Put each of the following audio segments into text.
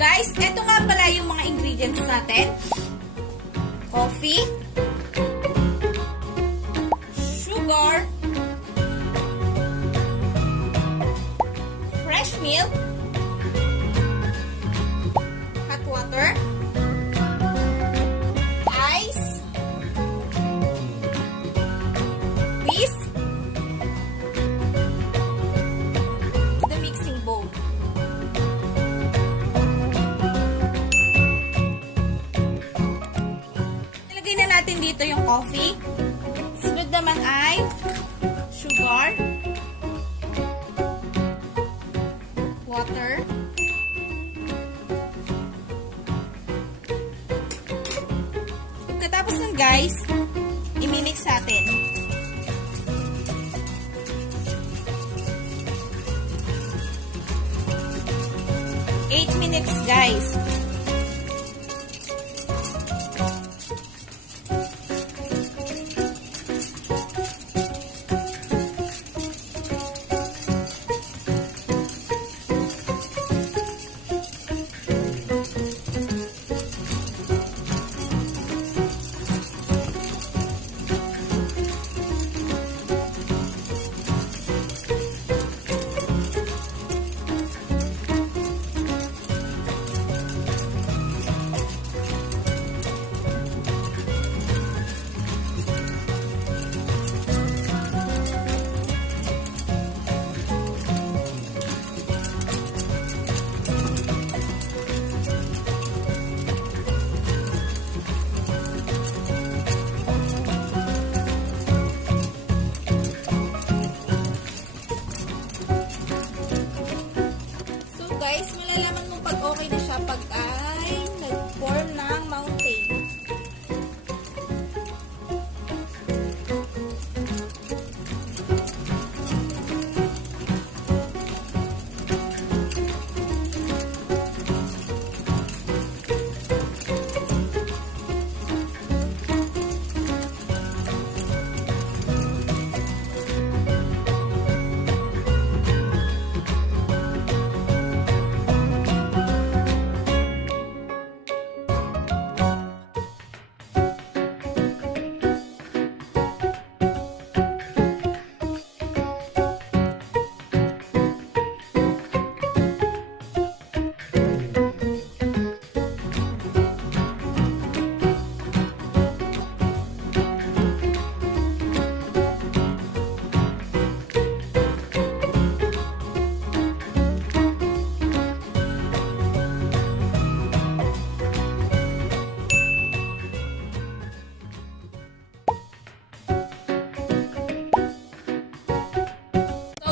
guys, eto nga pala yung mga ingredients natin. Coffee, sugar, fresh milk, hot water, ice, whisk, the mixing bowl. Nilagay na natin dito yung coffee. Sunod naman ay sugar, water, pagkatapos nun guys, imimix natin. Eight minutes guys. Guys, malalaman mo pag okay na siya pag ay nag-form ng mountain.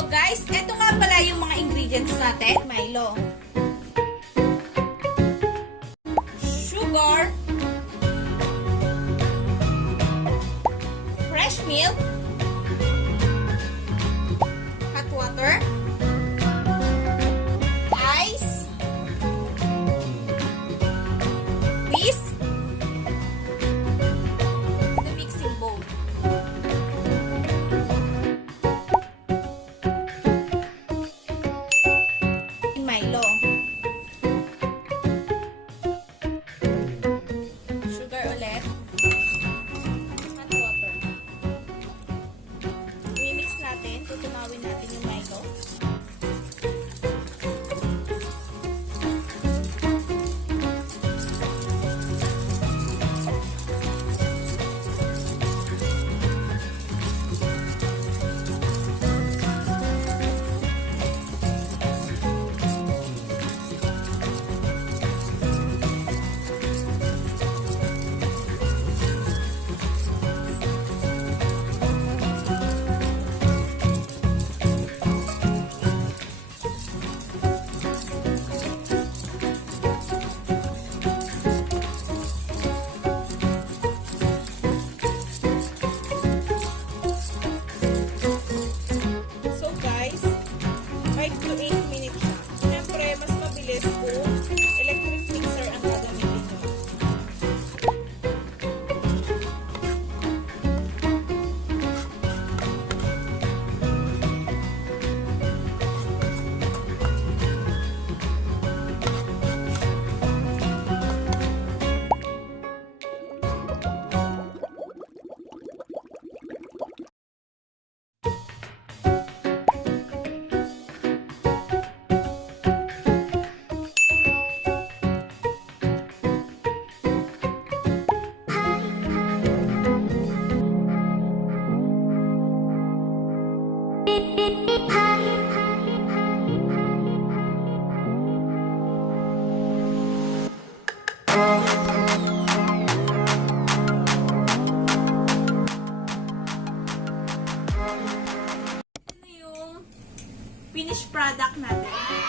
Guys, eto nga pala yung mga ingredients natin. Milo, sugar, fresh milk, hot water, ice, whisk, the mixing bowl. Milo. finished product natin.